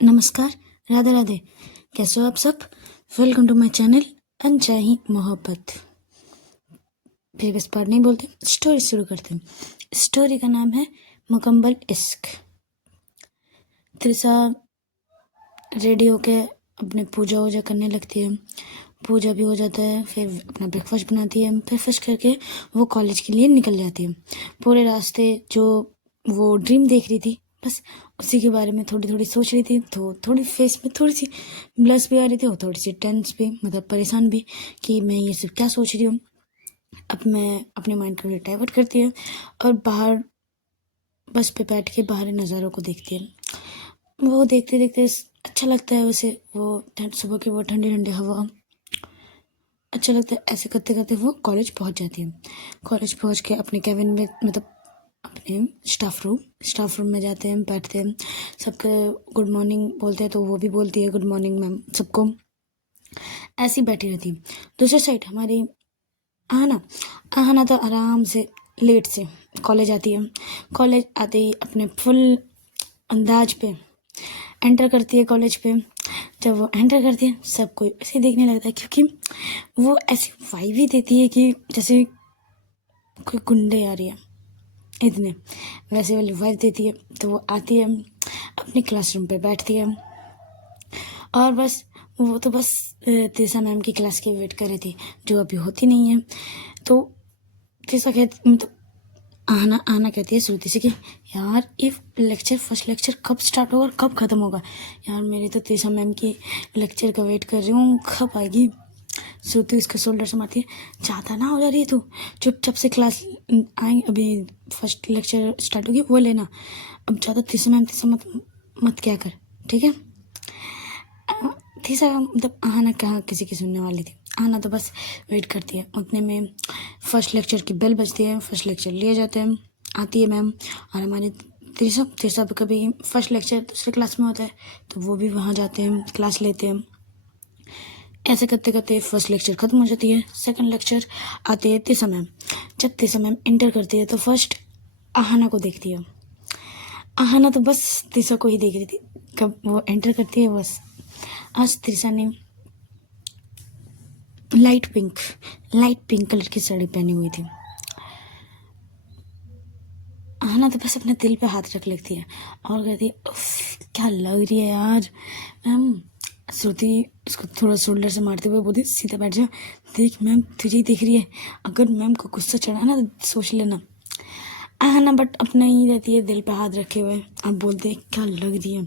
नमस्कार, राधे राधे। कैसे हो आप सब? वेलकम टू माय चैनल अनचाही मोहब्बत। फिर इस पार्ट नहीं बोलते, स्टोरी शुरू करते हैं। स्टोरी का नाम है मुकम्मल इश्क। त्रिशा रेडी होके अपने पूजा वूजा करने लगती है। पूजा भी हो जाता है, फिर अपना ब्रेकफास्ट बनाती है। ब्रेकफास्ट करके वो कॉलेज के लिए निकल जाती है। पूरे रास्ते जो वो ड्रीम देख रही थी, बस उसी के बारे में थोड़ी थोड़ी सोच रही थी। तो थोड़ी फेस में थोड़ी सी ब्लश भी आ रही थी और थोड़ी सी टेंस भी, मतलब परेशान भी, कि मैं ये सब क्या सोच रही हूँ। अब मैं अपने माइंड को डाइवर्ट करती है और बाहर बस पे बैठ के बाहरी नज़ारों को देखती है। वो देखते देखते अच्छा लगता है वैसे, वो सुबह की वो ठंडी ठंडी हवा अच्छा लगता है। ऐसे करते करते वो कॉलेज पहुंच जाती है। कॉलेज पहुंच के अपने कैबिन में, मतलब अपने स्टाफ रूम में जाते हैं, बैठते हैं, सबके गुड मॉर्निंग बोलते हैं। तो वो भी बोलती है गुड मॉर्निंग मैम सबको। ऐसी बैठी रहती है। दूसरी साइड हमारी आहना तो आराम से लेट से कॉलेज आती है। कॉलेज आते ही अपने फुल अंदाज पे एंटर करती है कॉलेज पे। जब वो एंटर करती है सब कोई ऐसे देखने लगता है, क्योंकि वो ऐसी वाइब ही देती है कि जैसे कोई गुंडे आ रही है, इतने वैसे वाली वाइब देती है। तो वो आती है, अपनी क्लासरूम पे बैठती है और बस वो तो बस तीसा मैम की क्लास की वेट कर रही थी, जो अभी होती नहीं है। तो तीसा कहती, मतलब आना कहती है श्रुति से कि यार ये फर्स्ट लेक्चर कब स्टार्ट होगा और कब ख़त्म होगा। यार मेरी तो तीसा मैम की लेक्चर का वेट कर रही हूँ, कब आएगी। श्रुति उसके शोल्डर से मारती है, ज़्यादा ना हो जा रही है तू, चुपचाप से क्लास आए, अभी फर्स्ट लेक्चर स्टार्ट होगी वो लेना। अब ज़्यादा तीसा मैम तीसा मत क्या कर, ठीक है। तीसरा मतलब आहना कहाँ किसी की सुनने वाली थी। आहना तो बस वेट करती है। उतने में फर्स्ट लेक्चर की बेल बजती है, फर्स्ट लेक्चर लिए जाते हैं। आती है मैम और हमारे तीसरा कभी फर्स्ट लेक्चर दूसरे क्लास में होता है तो वो भी वहाँ जाते हैं, क्लास लेते हैं। ऐसे करते करते फर्स्ट लेक्चर ख़त्म हो जाती है। सेकंड लेक्चर आते हैं तीसरा मैम। जब तीसरा मैम एंटर करती है तो फर्स्ट आहना को देखती है। आहना तो बस तीसरा को ही देख रही थी, कब वो एंटर करती है बस। आज त्रिशा ने लाइट पिंक कलर की साड़ी पहनी हुई थी। आहना तो बस अपने दिल पे हाथ रख लेती है और कहती है, क्या लग रही है यार मैम। श्रुति इसको थोड़ा शोल्डर से मारते हुए बोलती, सीधा बैठ जा, देख मैम तुझे ही देख रही है, अगर मैम को गुस्सा चढ़ा ना तो सोच लेना। आहना बट अपना ही रहती है दिल पे हाथ रखे हुए। अब बोलते क्या लग रही है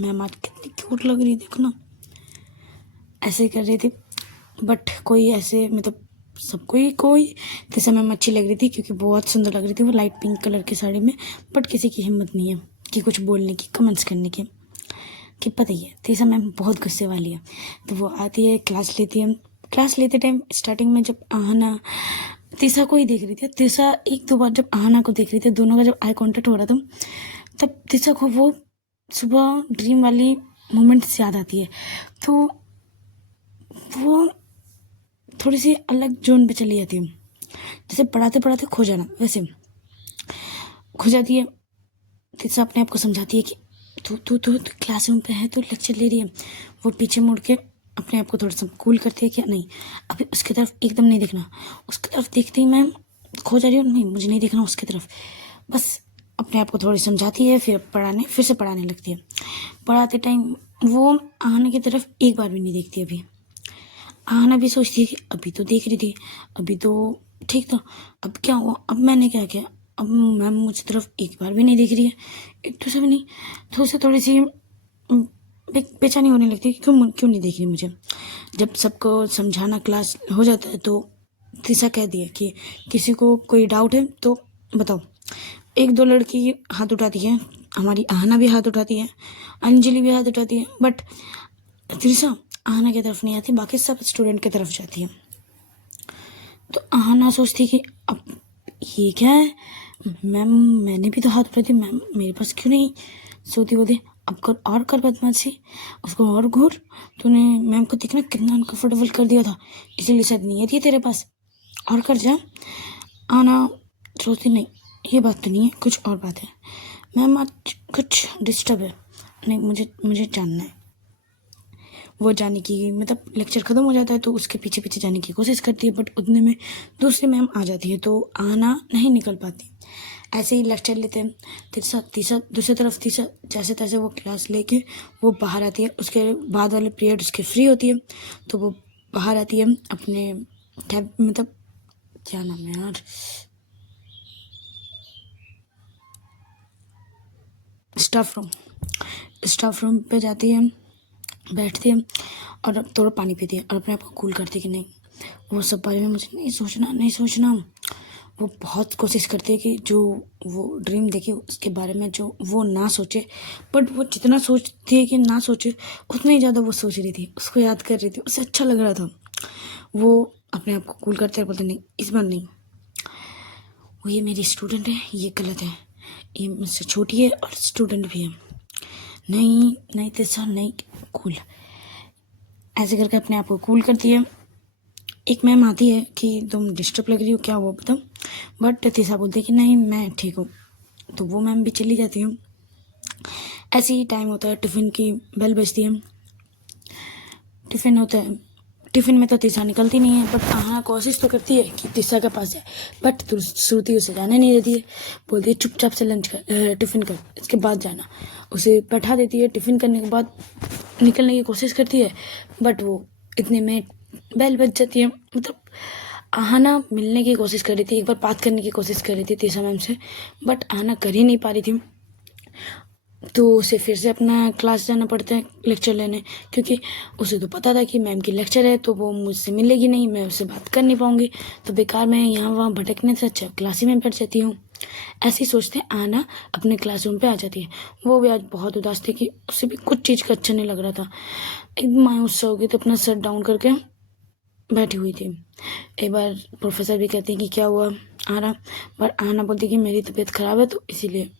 मैम, आज कितनी क्यूट लग रही है, देखो ना। ऐसे ही कर रही थी, बट कोई ऐसे, मतलब सबको ही कोई जैसे मैम अच्छी लग रही थी, क्योंकि बहुत सुंदर लग रही थी वो लाइट पिंक कलर की साड़ी में। बट किसी की हिम्मत नहीं है कि कुछ बोलने की, कमेंट्स करने की, कि पता ही है तीसा मैम बहुत गुस्से वाली है। तो वो आती है, क्लास लेती है। क्लास लेते टाइम स्टार्टिंग में जब आहना तीसा को ही देख रही थी, तीसा एक दो बार जब आहना को देख रही थी, दोनों का जब आई कॉन्टेक्ट हो रहा था, तब तीसा को वो सुबह ड्रीम वाली मोमेंट्स याद आती है। तो वो थोड़ी सी अलग जोन पे चली जाती है, जैसे पढ़ाते पढ़ाते खो जाना, वैसे खो जाती है। तीसरा अपने आप को समझाती है कि तू क्लासरूम पे है, तो लेक्चर ले रही है। वो पीछे मुड़ के अपने आप को थोड़ा सा कूल करती है कि नहीं, अभी उसकी तरफ एकदम नहीं देखना। उसकी तरफ देखते ही मैं खो जा रही हूँ, नहीं मुझे नहीं देखना उसकी तरफ। बस अपने आप को थोड़ी समझाती है, फिर से पढ़ाने लगती है। पढ़ाते टाइम वो आने की तरफ एक बार भी नहीं देखती। अभी आहना भी सोचती है कि अभी तो देख रही थी, अभी तो ठीक था, अब क्या हुआ, अब मैंने क्या किया, अब मैम मुझ तरफ एक बार भी नहीं देख रही है, एक दूसरे भी नहीं। तो उसे थोड़ी सी बेचैनी होने लगती है कि क्यों नहीं देख रही मुझे। जब सबको समझाना क्लास हो जाता है तो तीसा कह दिया कि किसी को कोई डाउट है तो बताओ। एक दो लड़की हाथ उठाती है, हमारी आहना भी हाथ उठाती है, अंजलि भी हाथ उठाती है, बट तीसा आहना की तरफ नहीं आती, बाकी सब स्टूडेंट की तरफ जाती है। तो आहना सोचती कि अब ये क्या है, मैम मैंने भी तो हाथ उठाई थी, मैम मेरे पास क्यों नहीं। सोती बोलती, अब कर बदमाशी, उसको और घूर, तूने मैम को देखना कितना अनकंफर्टेबल कर दिया था, इसीलिए शायद नहीं है तेरे पास, और कर जा। आना सोचती नहीं, ये बात तो नहीं है, कुछ और बात है, मैम आज कुछ डिस्टर्ब है, नहीं, मुझे मुझे जानना है। वो जाने की मतलब लेक्चर ख़त्म हो जाता है तो उसके पीछे पीछे जाने की कोशिश करती है, बट उतने में दूसरी मैम आ जाती है तो आना नहीं निकल पाती। ऐसे ही लेक्चर लेते हैं। तीसरा तीसरा दूसरी तरफ तीसरा जैसे तैसे वो क्लास लेके वो बाहर आती है। उसके बाद वाले पीरियड उसके फ्री होती है तो वो बाहर आती है अपने कैब, मतलब क्या नाम है यार, स्टाफ रूम पे जाती है, बैठती है और थोड़ा पानी पीती है और अपने आप को कूल करती है कि नहीं, वो सब बारे में मुझे नहीं सोचना। वो बहुत कोशिश करती है कि जो वो ड्रीम देखी उसके बारे में जो वो ना सोचे, बट वो जितना सोचती है कि ना सोचे उतना ही ज़्यादा वो सोच रही थी, उसको याद कर रही थी, उसे अच्छा लग रहा था। वो अपने आप को कूल करते और बोलते नहीं, इस बार नहीं, वो ये मेरी स्टूडेंट है, ये गलत है, ये मुझसे छोटी है और स्टूडेंट भी है, नहीं नहीं तेसा नहीं, कूल। ऐसे करके अपने आप को कूल करती है। एक मैम आती है कि तुम डिस्टर्ब लग रही हो, क्या हुआ बताओ, बट तीसा बोलती है कि नहीं मैं ठीक हूँ, तो वो मैम भी चली जाती है। ऐसे ही टाइम होता है, टिफ़िन की बेल बजती है, टिफ़िन होता है। टिफ़िन में तो तीसा निकलती नहीं है, बट हाँ कोशिश तो करती है कि तीसा के पास जाए, बट श्रुति उसे जाने नहीं देती है। बोलती है चुपचाप से लंच कर, टिफ़िन कर, इसके बाद जाना। उसे बैठा देती है। टिफ़िन करने के बाद निकलने की कोशिश करती है, बट वो इतने में बेल बज जाती है। मतलब आहना मिलने की कोशिश कर रही थी, एक बार बात करने की कोशिश कर रही थी तीसा मैम से, बट आहना कर ही नहीं पा रही थी। तो उसे फिर से अपना क्लास जाना पड़ता है लेक्चर लेने, क्योंकि उसे तो पता था कि मैम की लेक्चर है तो वो मुझसे मिलेगी नहीं, मैं उससे बात कर नहीं पाऊँगी, तो बेकार मैं यहाँ वहाँ भटकने से अच्छा क्लास ही में बैठ जाती हूँ। ऐसे ही सोचते आना अपने क्लासरूम पे आ जाती है। वो भी आज बहुत उदास थी कि उसे भी कुछ चीज़ का अच्छा नहीं लग रहा था, एकदम मायूस सा हो गई, तो अपना सर डाउन करके बैठी हुई थी। एक बार प्रोफेसर भी कहते हैं कि क्या हुआ आना, पर आना बोलती कि मेरी तबीयत ख़राब है तो इसीलिए।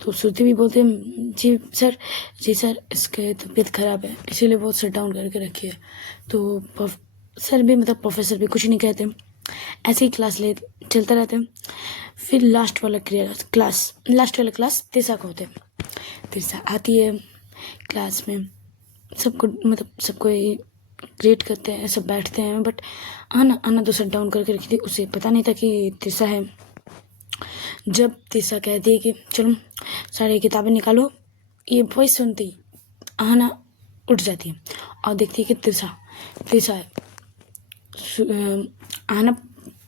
तो श्रुति भी बोलते हैं जी सर इसकी तबीयत ख़राब है इसीलिए वो सर डाउन करके रखी है। तो सर भी मतलब प्रोफेसर भी कुछ नहीं कहते। ऐसे ही क्लास ले चलता रहते हैं। फिर लास्ट वाला क्लास तीसरा का होता है। तीसरा आती है क्लास में, सबको मतलब सबको ग्रेट करते हैं, सब बैठते हैं, बट आना तो शट डाउन करके रखी थी, उसे पता नहीं था कि तीसरा है। जब तीसरा कहती है कि चलो सारी किताबें निकालो, ये वॉइस सुनती ही आना उठ जाती है और देखती है कि तीसरा है। आना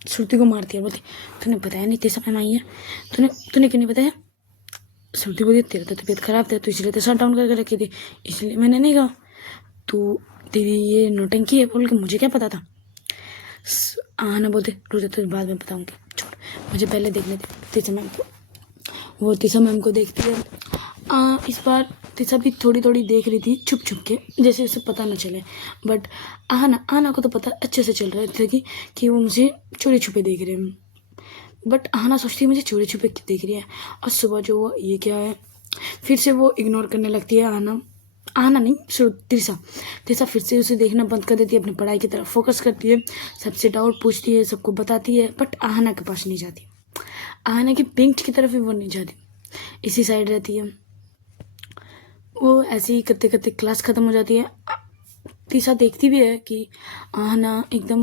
श्रुति को मारती है, बोलती तूने बताया नहीं तीसरा मैम आई है, तूने क्यों नहीं बताया। श्रुति बोलती तेरा तो तबीयत खराब था तो इसलिए तो शट डाउन करके रखी थी, इसलिए मैंने नहीं कहा, तो तेरी ये नौटंकी है बोल के मुझे क्या पता था। आना बोलते रुक जा तुझे बाद में बताऊंगी, छोड़ मुझे पहले देखने दे तीसरा मैम को। वो तीसरा मैम को देखती है। इस बार तीसरा भी थोड़ी थोड़ी देख रही थी छुप छुप के, जैसे उसे पता ना चले, बट आना को तो पता अच्छे से चल रहा था कि वो मुझे चोरी छुपे देख रहे हैं, बट आना सोचती है मुझे चोरी छुपे देख रही है। और सुबह जो हुआ ये क्या है, फिर से वो इग्नोर करने लगती है। आना नहीं तीसरा फिर से उसे देखना बंद कर देती है, अपनी पढ़ाई की तरफ फोकस करती है, सबसे डाउट पूछती है, सबको बताती है, बट आहना के पास नहीं जाती। आहना की बेंच की तरफ भी वो नहीं जाती, इसी साइड रहती है। वो ऐसे ही करते करते क्लास ख़त्म हो जाती है। तीसरा देखती भी है कि आहना एकदम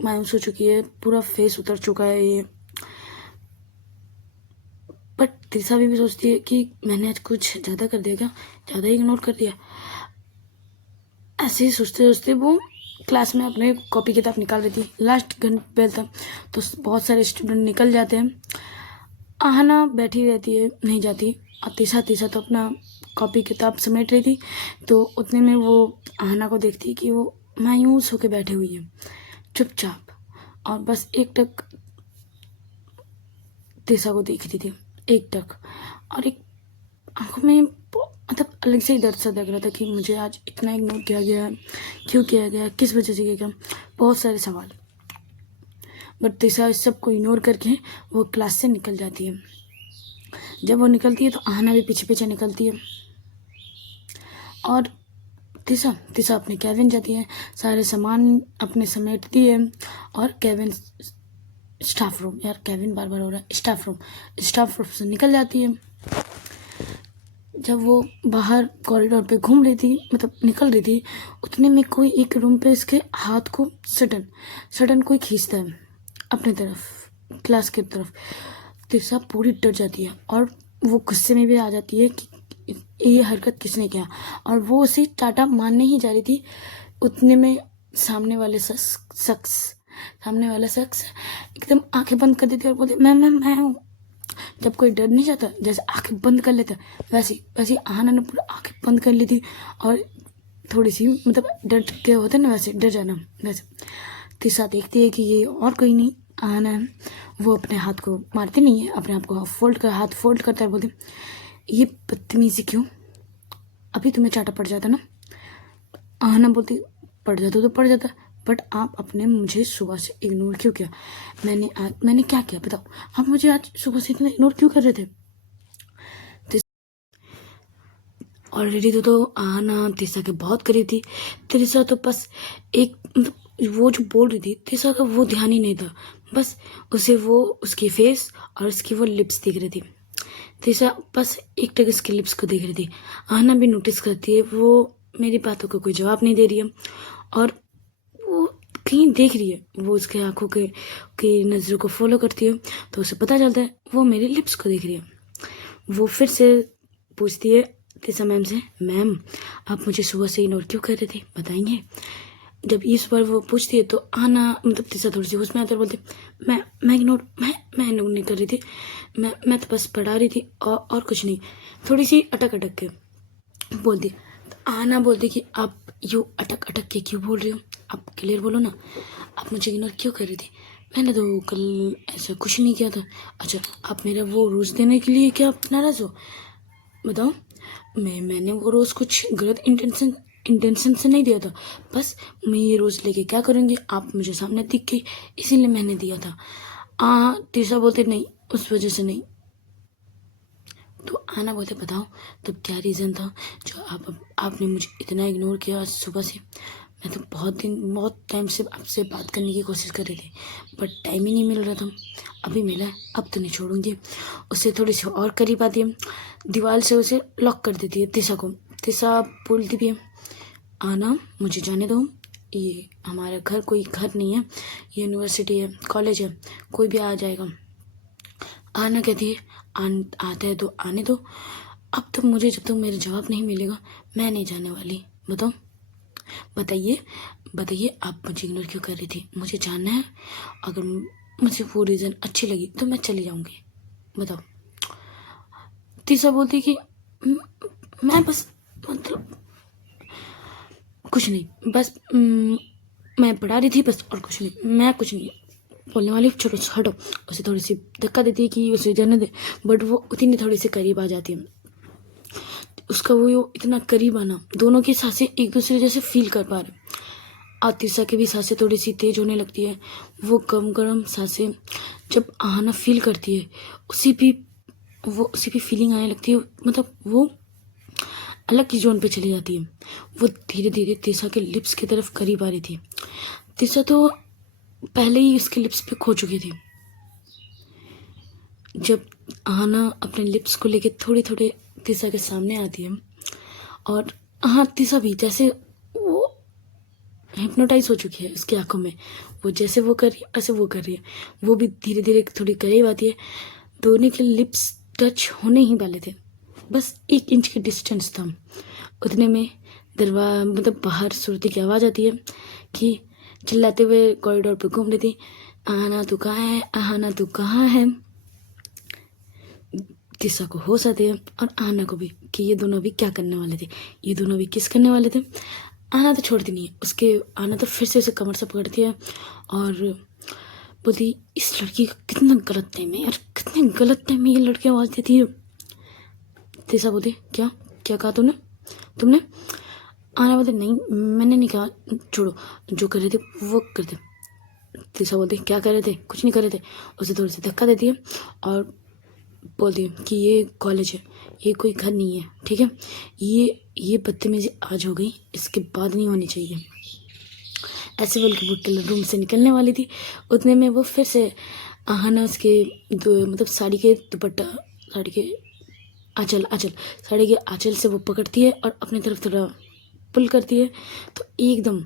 मायूस हो चुकी है, पूरा फेस उतर चुका है ये, बट तीसरा भी सोचती है कि मैंने आज कुछ ज़्यादा कर दिया क्या, ज़्यादा इग्नोर कर दिया। ऐसे ही सोचते सोचते वो क्लास में अपने कॉपी किताब निकाल रही थी। लास्ट घंटा बेल था तो बहुत सारे स्टूडेंट निकल जाते हैं, आहना बैठी रहती है नहीं जाती। और तीसरा तो अपना कॉपी किताब समेट रही थी, तो उतने में वो आहना को देखती है कि वो मायूस होकर बैठी हुई है चुपचाप, और बस एक टक तीसरा को देख रही थी, एक टक, और एक आंखों में मतलब अलग से ही दर्द सा लग रहा था कि मुझे आज इतना इग्नोर किया गया, क्यों किया गया, किस वजह से किया गया, बहुत सारे सवाल। बट तीसरा इस सब को इग्नोर करके वो क्लास से निकल जाती है। जब वो निकलती है तो आहना भी पीछे पीछे निकलती है, और तीसरा अपने कैबिन जाती है, सारे सामान अपने समेटती है, और कैबिन स्टाफ रूम, यार कैबिन बार बार हो रहा है, स्टाफ रूम से निकल जाती है। जब वो बाहर कॉरिडोर पे घूम रही थी, मतलब निकल रही थी, उतने में कोई एक रूम पे इसके हाथ को सडन सडन कोई खींचता है अपने तरफ, क्लास की तरफ। तिरसा पूरी डर जाती है और वो गुस्से में भी आ जाती है कि ये हरकत किसने किया, और वो उसे टाटा मारने ही जा रही थी। उतने में सामने वाला शख्स एकदम आंखें बंद कर देती है और बोलती, मैं हूँ। जब कोई डर नहीं जाता, जैसे आंखें बंद कर लेता, वैसे आहना ने पूरा आंखें बंद कर ली थी और थोड़ी सी मतलब डर के होते ना, वैसे डर जाना वैसे। तिरसा देखती है कि ये और कोई नहीं आहना है। वो अपने हाथ को मारती नहीं है, अपने आप को हाथ फोल्ड करता है, बोलती, ये बदतमीजी क्यों, अभी तुम्हें चाटा पड़ जाता ना। आहना बोलती, पड़ जाता तो पड़ जाता, बट आप अपने मुझे सुबह से इग्नोर क्यों किया। मैंने क्या किया बताओ, आप मुझे आज सुबह से इतना इग्नोर क्यों कर रहे थे। ऑलरेडी तो आहना तिरसा के बहुत करीब थी। तिरसा तो बस एक मतलब वो जो बोल रही थी, तिरसा का वो ध्यान ही नहीं था, बस उसे वो उसकी फेस और उसकी वो लिप्स दिख रही थी। तिरसा बस एक टक उसकी लिप्स को देख रही थी। आहना भी नोटिस करती है वो मेरी बातों का कोई जवाब नहीं दे रही है और वो कहीं देख रही है। वो उसके आंखों के की नज़रों को फॉलो करती है तो उसे पता चलता है वो मेरे लिप्स को देख रही है। वो फिर से पूछती है तिरसा मैम से, मैम आप मुझे सुबह से इग्नोर क्यों कर रहे थे, बताएंगे। जब इस बार वो पूछती है तो आना मतलब तिरसा थोड़ी सी उसमें आकर बोलती, मैं इग्नोर नहीं कर रही थी, मैं तो बस पढ़ा रही थी और कुछ नहीं। थोड़ी सी अटक के बोलती। तो आना बोलती कि आप यूँ अटक के क्यों बोल रही हो, आप क्लियर बोलो ना, आप मुझे इग्नोर क्यों कर रही थी। मैंने तो कल ऐसा कुछ नहीं किया था। अच्छा, आप मेरा वो रोज़ देने के लिए क्या नाराज़ हो, बताओ। मैंने वो रोज़ कुछ गलत इंटेंशन से नहीं दिया था, बस मैं ये रोज़ लेके क्या करूँगी, आप मुझे सामने दिख गई इसीलिए मैंने दिया था। तिरसा बोलते, नहीं उस वजह से नहीं। तो आना बोलते, बताओ तब क्या रीज़न था जो आपने मुझे इतना इग्नोर किया आज सुबह से। मैं तो बहुत टाइम से आपसे बात करने की कोशिश कर रही थी बट टाइम ही नहीं मिल रहा था, अभी मिला है, अब तो नहीं छोड़ूंगी। उससे थोड़ी सी और करीब आती है, दीवार से उसे लॉक कर देती है तिरसा को। तिरसा बोलती भी है, आना मुझे जाने दो, ये हमारा घर कोई घर नहीं है, ये यूनिवर्सिटी है, कॉलेज है, कोई भी आ जाएगा। आना कहती है, आता है तो आने दो, अब तक मुझे जब तक मेरा जवाब नहीं मिलेगा मैं नहीं जाने वाली। बताइए आप मुझे इग्नोर क्यों कर रही थी, मुझे जानना है। अगर मुझे वो रीज़न अच्छी लगी तो मैं चली जाऊंगी, बताओ। तीसरा बोलती कि मैं बस मतलब कुछ नहीं, बस मैं पढ़ा रही थी बस, और कुछ नहीं, मैं कुछ नहीं बोलने वाली, छोड़ो हटो। उसे थोड़ी सी धक्का देती है कि उसे जाने दे, बट वो उतनी थोड़ी सी करीब आ जाती है। उसका वो इतना करीब आना, दोनों की सांसें एक दूसरे जैसे फील कर पा रहे। और तिरसा की भी सांसें थोड़ी सी तेज होने लगती है। वो गरम सांसें जब आहना फील करती है उसी भी फीलिंग आने लगती है, मतलब वो अलग की जोन पे चली जाती है। वो धीरे धीरे तिरसा के लिप्स की तरफ करीब आ रही थी। तिरसा तो पहले ही उसके लिप्स पे खो चुकी थी। जब आहना अपने लिप्स को लेके थोड़े थोड़े तिरसा के सामने आती है और तिरसा भी जैसे वो हिप्नोटाइज हो चुकी है, उसकी आंखों में वो जैसे वो कर रही है ऐसे वो कर रही है। वो भी धीरे धीरे थोड़ी करीब आती है, दोनों के लिप्स टच होने ही वाले थे, बस 1 इंच की डिस्टेंस था। उतने में मतलब बाहर सुरती की आवाज़ आती है कि चिल्लाते हुए कॉरिडोर पर घूम रही थी, आहना तू कहाँ है, आहना तू कहाँ है। तिरसा को होश आते हैं और आहना को भी कि ये दोनों भी क्या करने वाले थे, ये दोनों भी किस करने वाले थे। आहना तो छोड़ती नहीं है, उसके आहना तो फिर से उसे कमर से पकड़ती है और बोलती, इस लड़की का कितना गलत टाइम है यार, कितने गलत टाइम में ये लड़की आवाज़ देती है। तिरसा बोलती, क्या क्या कहा तुमने। आहना बोलती, नहीं मैंने नहीं कहा, छोड़ो, जो कर रहे थे वो करते। तिरसा बोलती, क्या कर रहे थे, कुछ नहीं कर रहे थे। उसे थोड़ी सी धक्का देती है और बोलती है कि ये कॉलेज है, ये कोई घर नहीं है, ठीक है। ये बदतमीजी आज हो गई, इसके बाद नहीं होनी चाहिए। ऐसे बोल के वो रूम से निकलने वाली थी, उतने में वो फिर से आहना उसके मतलब साड़ी के आंचल आंचल साड़ी के आंचल से वो पकड़ती है और अपनी तरफ थोड़ा पुल करती है, तो एकदम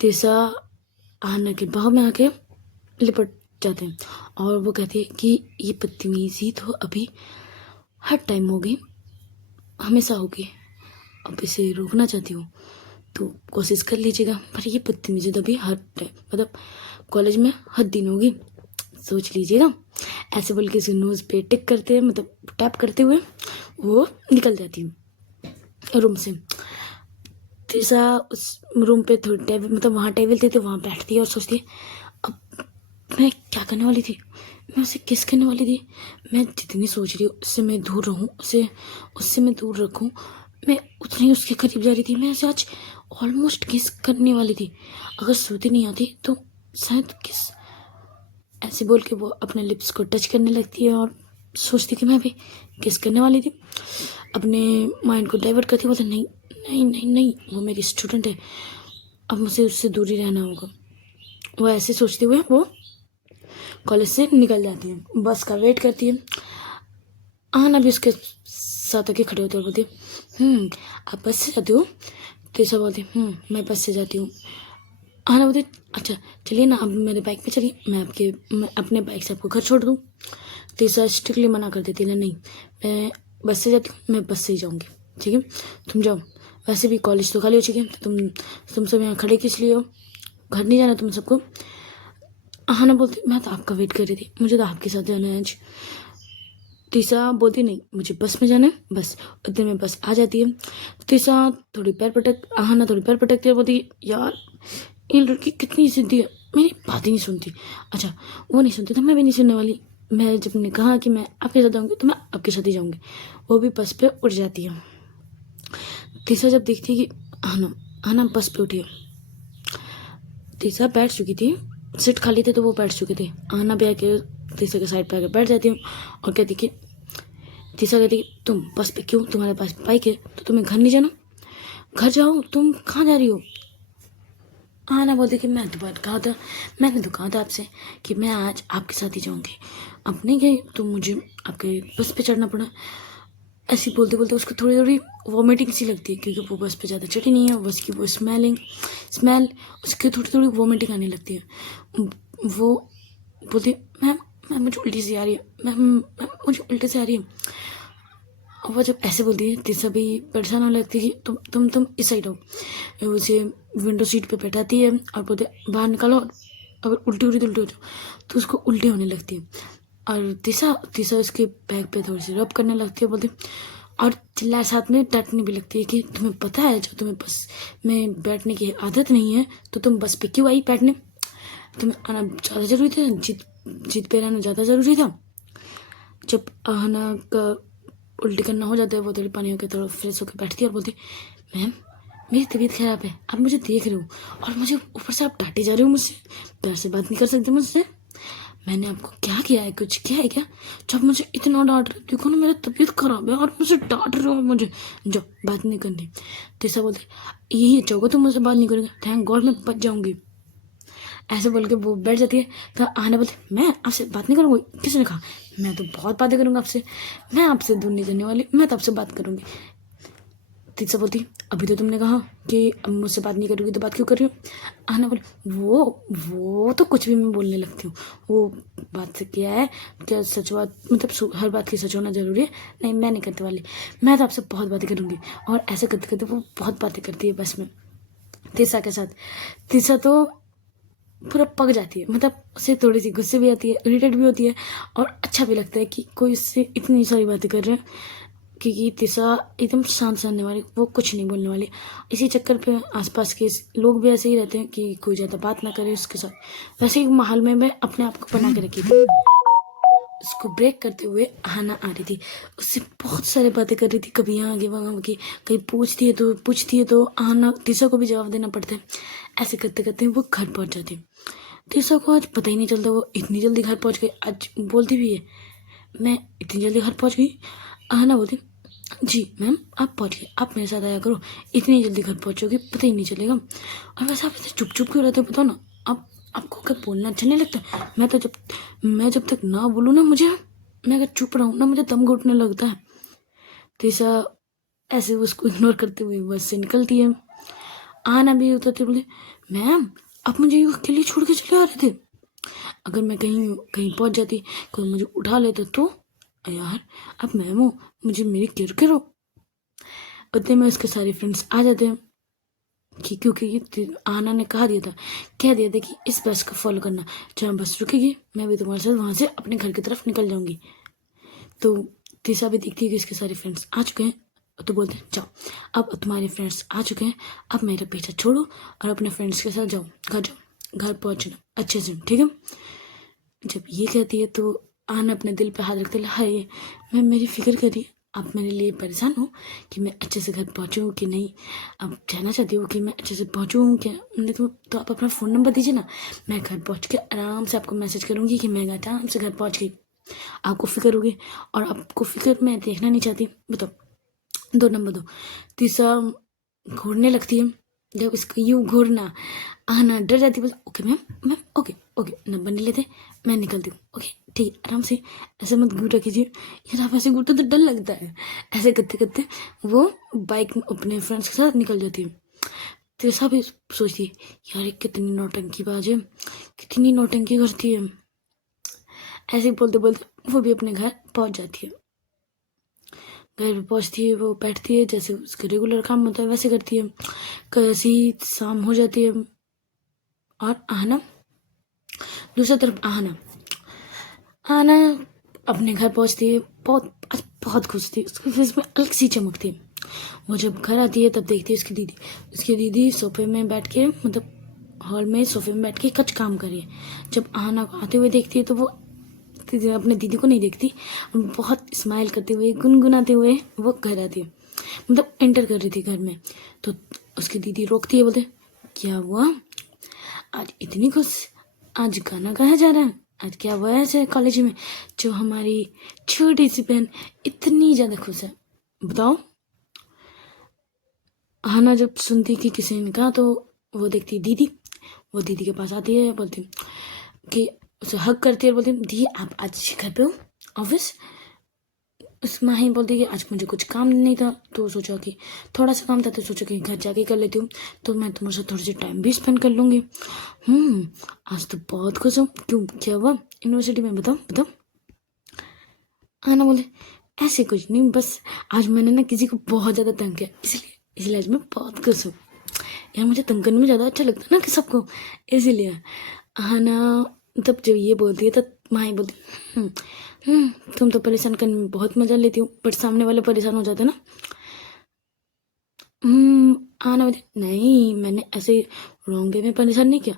तीसा आहना के बाहों में आके लिपट जाते हैं। और वो कहती है कि ये बदतमीजी तो अभी हर टाइम होगी, हमेशा होगी, अब इसे रोकना चाहती हूँ तो कोशिश कर लीजिएगा, पर ये बदतमीजी तो अभी हर टाइम मतलब कॉलेज में हर दिन होगी, सोच लीजिएगा। ऐसे बोल के नोज पे टिक करते मतलब टैप करते हुए वो निकल जाती है रूम से। तीसा उस रूम पे थोड़ी टेबल मतलब वहाँ टेबल थी तो वहाँ बैठती है और सोचती है अब मैं क्या करने वाली थी, मैं उसे किस करने वाली थी। मैं जितनी सोच रही हूँ उससे मैं दूर रहूँ, उससे मैं दूर रखूँ, मैं उतनी उसके करीब जा रही थी। मैं उसे आज ऑलमोस्ट किस करने वाली थी, अगर सोती नहीं आती तो शायद किस। ऐसे बोल के वो अपने लिप्स को टच करने लगती है और सोचती कि मैं भी किस करने वाली थी। अपने माइंड को डाइवर्ट करती बोलते नहीं नहीं नहीं नहीं, वो मेरी स्टूडेंट है, अब मुझे उससे दूर ही रहना होगा। वो ऐसे सोचते हुए वो कॉलेज से निकल जाती है, बस का वेट करती है। आना भी उसके साथ आके खड़े होते और बोलते आप बस से जाती हो। तो ऐसा बोलती मैं बस से जाती हूँ। आना बोलती अच्छा चलिए ना, अब मेरे बाइक पे चलिए, मैं अपने बाइक से आपको घर छोड़ दूँ। तो ऐसा स्ट्रिक्टली मना कर देती है नहीं, मैं बस से जाती हूँ, मैं बस से ही जाऊँगी, ठीक है तुम जाओ, वैसे भी कॉलेज तो खाली हो चुकी है, तुम सब यहाँ खड़े किस लिए हो, घर नहीं जाना तुम सबको। आना बोलती मैं तो आपका वेट कर रही थी, मुझे तो आपके साथ जाना है आज। तीसरा बोलती नहीं मुझे बस में जाना है, बस उतने में बस आ जाती है। तीसरा आहाना थोड़ी पैर पटकती है, बोलती यार ये लड़की कितनी जिद्दी है, मेरी बात ही नहीं सुनती। अच्छा वो नहीं सुनती तो मैं भी नहीं सुनने वाली, मैं जब ने कहा कि मैं आपके साथ जाऊँगी तो मैं आपके साथ ही जाऊँगी। वो भी बस पे उठ जाती है। तीसरा जब देखती है कि आना बस पे उठी है, तीसरा बैठ चुकी थी, सीट खाली थी तो वो बैठ चुके थे। आना भी आके तीसरे के साइड पे आके बैठ जाती हूँ और कहती कि तीसरा कहती कि तुम बस पे क्यों, तुम्हारे पास बाइक है तो तुम्हें घर नहीं जाना, घर जाओ, तुम कहाँ जा रही हो। आना बोलती कि मैंने तो कहा था आपसे कि मैं आज आपके साथ ही जाऊँगी, अब नहीं गई तो मुझे आपके बस पे चढ़ना पड़ा। ऐसे बोलते बोलते उसको थोड़ी थोड़ी वॉमिटिंग सी लगती है, क्योंकि वो बस पे ज़्यादा चढ़ी नहीं है, बस की वो स्मेल उसकी थोड़ी थोड़ी वॉमिटिंग आने लगती है। वो बोलती मैम मुझे उल्टी सी आ रही है, मैम मुझे उल्टी सी आ रही है। और वो जब ऐसे बोलती है तो सभी परेशान होने लगती है कि तुम इस साइड हो। उसे विंडो सीट पे बैठाती है और बोलते बाहर निकालो, अगर उल्टी हो रही तो उल्टी हो जाओ, तो उसको उल्टी होने लगती है। और तीसा उसके बैग पे थोड़ी सी रब करने लगती है, बोलती और चिल्ला साथ में डांटने भी लगती है कि तुम्हें पता है जब तुम्हें बस में बैठने की आदत नहीं है तो तुम बस पे क्यों आई बैठने, तुम्हें आना ज़्यादा ज़रूरी था, जीत पे रहना ज़्यादा ज़रूरी था। जब आना का उल्टी करना हो जाता है वो थोड़ी पानी होकर थोड़ा फ्रेश होकर बैठती है और बोलती मैम मेरी तबीयत ख़राब है, आप मुझे देख रहे हो और मुझे ऊपर से आप डांटे जा रहे हो, मुझसे प्यार से बात नहीं कर सकती मुझसे, मैंने आपको क्या किया है, कुछ किया है क्या जब मुझे इतना डांट रहे हो, देखो ना मेरी तबीयत ख़राब है और मुझे डांट रहे हो, मुझे जो बात नहीं करनी। तो ऐसा बोलते यही अच्छा होगा तुम मुझसे बात नहीं करोगे, थैंक गॉड मैं बच जाऊँगी। ऐसे बोल के वो बैठ जाती है। तो आने बोलते मैं आपसे बात नहीं करूँगी, किसने कहा, मैं तो बहुत बातें करूँगा आपसे, मैं आपसे दूर नहीं जाने वाली, मैं तो आपसे बात करूँगी। तीसरा बोलती अभी तो तुमने कहा कि अब मुझसे बात नहीं करोगी तो बात क्यों कर रही हो। आना बोले वो तो कुछ भी मैं बोलने लगती हूँ, वो बात से क्या है, क्या सच बात मतलब हर बात की सच होना जरूरी है, नहीं मैं नहीं करने वाली, मैं तो आपसे बहुत बातें करूँगी। और ऐसे करते करते वो बहुत बातें करती है बस में तीसरा के साथ। तीसरा तो पूरा पक जाती है, मतलब उसे थोड़ी सी गुस्से भी आती है, इरिटेट भी होती है और अच्छा भी लगता है कि कोई उससे इतनी सारी बातें कर रहे हैं, क्योंकि तिसा एकदम शांत रहने वाली, वो कुछ नहीं बोलने वाली। इसी चक्कर पे आसपास के लोग भी ऐसे ही रहते हैं कि कोई ज़्यादा बात ना करे उसके साथ। वैसे ही माहौल में मैं अपने आप को बना के रखी थी। उसको ब्रेक करते हुए आना आ रही थी, उससे बहुत सारी बातें कर रही थी, कभी यहाँ आगे वहाँ की, कहीं पूछती है तो आना तीसरा को भी जवाब देना पड़ता है। ऐसे करते करते वो घर पहुँच जाती है। तीसरा को आज पता ही नहीं चलता वो इतनी जल्दी घर पहुँच गई। आज बोलती भी है मैं इतनी जल्दी घर पहुँच गई। आना बोलती जी मैम आप पहुँच गए, आप मेरे साथ आया करो, इतनी जल्दी घर पहुँचोगे पता ही नहीं चलेगा। और वैसे आप ऐसे चुप चुप क्यों रहते हो, बताओ ना, आपको क्या बोलना अच्छा नहीं लगता। मैं जब तक ना बोलूँ ना, मैं अगर चुप रहूँ ना मुझे दम घुटने लगता है। तीसा ऐसे उसको इग्नोर करते हुए बस से निकलती है। आना भी होता थे, बोले मैम आप मुझे अकेले छोड़ के चले आ रहे थे, अगर मैं कहीं कहीं पहुंच जाती कोई मुझे उठा लेता तो। यार आप मैम हो, मुझे मेरी केयर करो। उतने में उसके सारे फ्रेंड्स आ जाते हैं कि क्योंकि आना ने कह दिया था कि इस बस को फॉलो करना, जहाँ बस रुकेगी मैं भी तुम्हारे साथ वहाँ से अपने घर की तरफ निकल जाऊंगी। तो तीसा भी देखती है कि इसके सारे फ्रेंड्स आ चुके हैं, तो बोलते हैं जाओ अब तुम्हारे फ्रेंड्स आ चुके हैं, अब मेरा पीछा छोड़ो और अपने फ्रेंड्स के साथ जाओ, घर पहुँचना अच्छे से, ठीक है। जब ये कहती है तो आना अपने दिल पे हाथ रखते हाय मैं मेरी फिक्र करिए, आप मेरे लिए परेशान हो कि मैं अच्छे से घर पहुँचूँ कि नहीं, आप कहना चाहती हो कि मैं अच्छे से पहुँचूँ क्या, नहीं तो आप अपना फ़ोन नंबर दीजिए ना, मैं घर पहुँच के आराम से आपको मैसेज करूँगी कि मैं आराम से घर पहुँच गई। आपको फिक्र होगी और आपको फिक्र मैं देखना नहीं चाहती। बताओ 2 नंबर दो। तीसरा घूरने लगती है, जब इसको यूँ घूरना आना डर जाती, बोलती ओके मैम ओके नंबर नहीं लेते, मैं निकलती हूँ, ओके ठीक है आराम से, ऐसे मत घूरा कीजिए यार, आप ऐसे घूरते तो डर लगता है। ऐसे करते करते वो बाइक अपने फ्रेंड्स के साथ निकल जाती है। त्रिशा भी सोचती है यार ये कितनी नौटंकीबाज है, कितनी नौटंकी करती है। ऐसे बोलते बोलते वो भी अपने घर पहुंच जाती है। घर पे पहुंचती है, वो बैठती है, जैसे उसका रेगुलर काम होता है वैसे करती है। कैसी शाम हो जाती है और आहना दूसरी तरफ आना अपने घर पहुंचती है, बहुत खुश थी, उसके फेस में अलग सी चमक थी। वो जब घर आती है तब देखती है उसकी दीदी सोफे में बैठ के, मतलब हॉल में सोफे में बैठ के कुछ काम कर रही है। जब आना को आते हुए देखती है तो वो अपने दीदी को नहीं देखती, बहुत स्माइल करते हुए गुनगुनाते हुए वो घर आती है, मतलब एंटर कर रही थी घर में। तो उसकी दीदी रोकती है, बोलते क्या हुआ आज इतनी खुश, आज गाना कहा जा रहा है, आज क्या हुआ है ऐसे कॉलेज में जो हमारी छोटी सी बहन इतनी ज़्यादा खुश है, बताओ। हाना जब सुनती कि किसी ने कहा तो वो देखती दीदी, वो दीदी के पास आती है, बोलती कि उसे हक करती है, बोलती दी आप आज घर पे हो ऑफिस। उस माही बोलती कि आज मुझे कुछ काम नहीं था, तो सोचा कि थोड़ा सा काम था तो सोचा कि घर जाके कर लेती हूँ, तो मैं तुम्हारे साथ थोड़ी सी टाइम भी स्पेंड कर लूँगी। आज तो बहुत खुश हूँ, क्यों क्या हुआ यूनिवर्सिटी में, बताओ। आना बोले ऐसे कुछ नहीं, बस आज मैंने ना किसी को बहुत ज़्यादा तंग किया, इसलिए आज मैं बहुत खुश हूँ। यार मुझे तंग करने में ज़्यादा अच्छा लगता है ना कि सबको, इसीलिए। आना तब जब ये बोलती है तब माही बोलती तुम तो परेशान करने में बहुत मज़ा लेती हूँ, बट सामने वाले परेशान हो जाते ना। आना बोले नहीं मैंने ऐसे रॉन्ग वे में परेशान नहीं किया,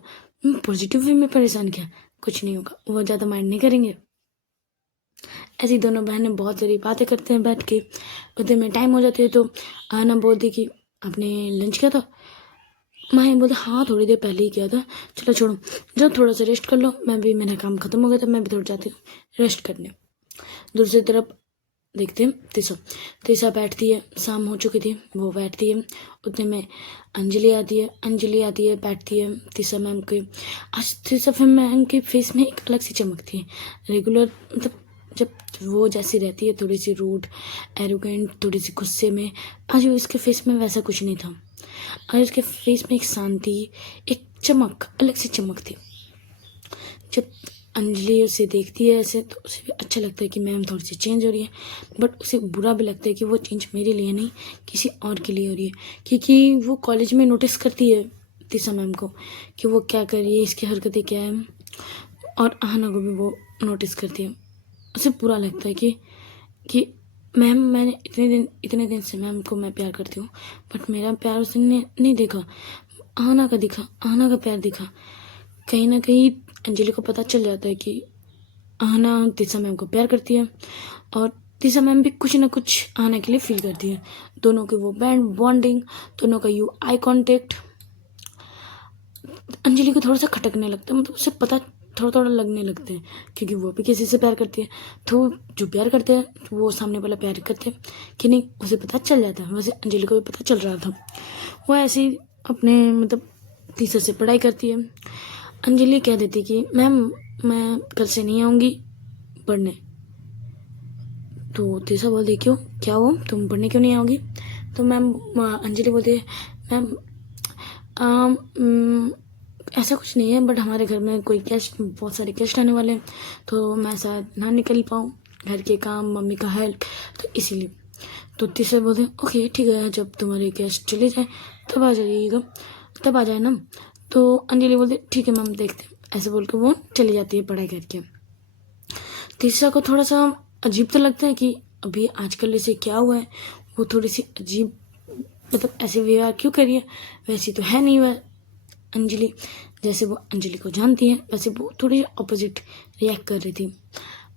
पॉजिटिव वे में परेशान किया, कुछ नहीं होगा, वो ज़्यादा माइंड नहीं करेंगे। ऐसी दोनों बहनें बहुत सारी बातें करते हैं बैठ के, उतने में टाइम हो जाती है। तो आना बोलती कि आपने लंच किया था, माही बोलते हाँ थोड़ी देर पहले ही किया था, चलो छोड़ो जब थोड़ा सा रेस्ट कर लो, मैं भी मेरा काम खत्म हो गया था, मैं भी थोड़ा जाती हूँ रेस्ट करने। दूसरी तरफ देखते हैं तीसा बैठती है, शाम हो चुकी थी, वो बैठती है। उतने में अंजलि आती है बैठती है तीसा मैम के। आज तीसा मैम के फेस में एक अलग सी चमक थी, रेगुलर मतलब जब वो जैसी रहती है थोड़ी सी रूड एरोगेंट, थोड़ी सी गुस्से में, आज उसके फेस में वैसा कुछ नहीं था। आज उसके फेस में एक शांति, एक चमक, अलग सी चमक थी। जब अंजलि उसे देखती है ऐसे तो उसे भी अच्छा लगता है कि मैम थोड़ी सी चेंज हो रही है, बट उसे बुरा भी लगता है कि वो चेंज मेरे लिए नहीं किसी और के लिए हो रही है, क्योंकि वो कॉलेज में नोटिस करती है तीसा मैम को कि वो क्या कर रही है, इसकी हरकतें क्या है, और आहना को भी वो नोटिस करती है। उसे बुरा लगता है कि मैम मैंने इतने दिन से मैम को मैं प्यार करती हूँ, बट मेरा प्यार उसने नहीं देखा, आहना का प्यार दिखा। कहीं ना कहीं अंजलि को पता चल जाता है कि आहना तीसा मैम को प्यार करती है, और तीसा मैम भी कुछ ना कुछ आहना के लिए फील करती है। दोनों की वो बॉन्डिंग, दोनों का यू आई कांटेक्ट अंजलि को थोड़ा सा खटकने लगता है, मतलब उसे पता थोड़ा लगने लगते हैं, क्योंकि वो भी किसी से प्यार करती है, तो जो प्यार करते हैं तो वो सामने वाला प्यार करते हैं कि नहीं उसे पता चल जाता है। वैसे अंजलि को भी पता चल रहा था, वो ऐसे ही अपने मतलब तीसर से पढ़ाई करती है। अंजलि कह देती कि मैम मैं कल से नहीं आऊँगी पढ़ने, तो तीसरा बोलती क्यों, क्या हो, तुम पढ़ने क्यों नहीं आओगी? तो मैम अंजलि बोलती है मैम ऐसा कुछ नहीं है, बट हमारे घर में कोई गेस्ट, बहुत सारे गेस्ट आने वाले हैं, तो मैं शायद ना निकल पाऊँ, घर के काम, मम्मी का हेल्प, तो इसीलिए। तो तीसरे बोलते हैं ओके ठीक है, जब तुम्हारे गेस्ट चले जाए तब आ जाइएगा, तब आ जाए ना। तो अंजलि बोलते ठीक है मैम, देखते हैं, ऐसे बोल के वो चली जाती है पढ़ाई करके। तीसरा को थोड़ा सा अजीब तो लगता है कि अभी आजकल इसे क्या हुआ है, वो थोड़ी सी अजीब, मतलब ऐसे व्यवहार क्यों करी है, वैसी तो है नहीं वह अंजलि, जैसे वो अंजलि को जानती है वैसे वो थोड़ी अपोजिट रिएक्ट कर रही थी।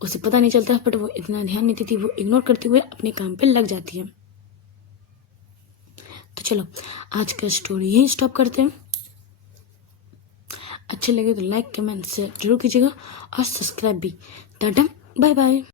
उसे पता नहीं चलता, बट वो इतना ध्यान नहीं देती, वो इग्नोर करते हुए अपने काम पे लग जाती है। तो चलो आज का स्टोरी यही स्टॉप करते हैं। अच्छे लगे तो लाइक कमेंट शेयर जरूर कीजिएगा और सब्सक्राइब भी। Tata bye bye.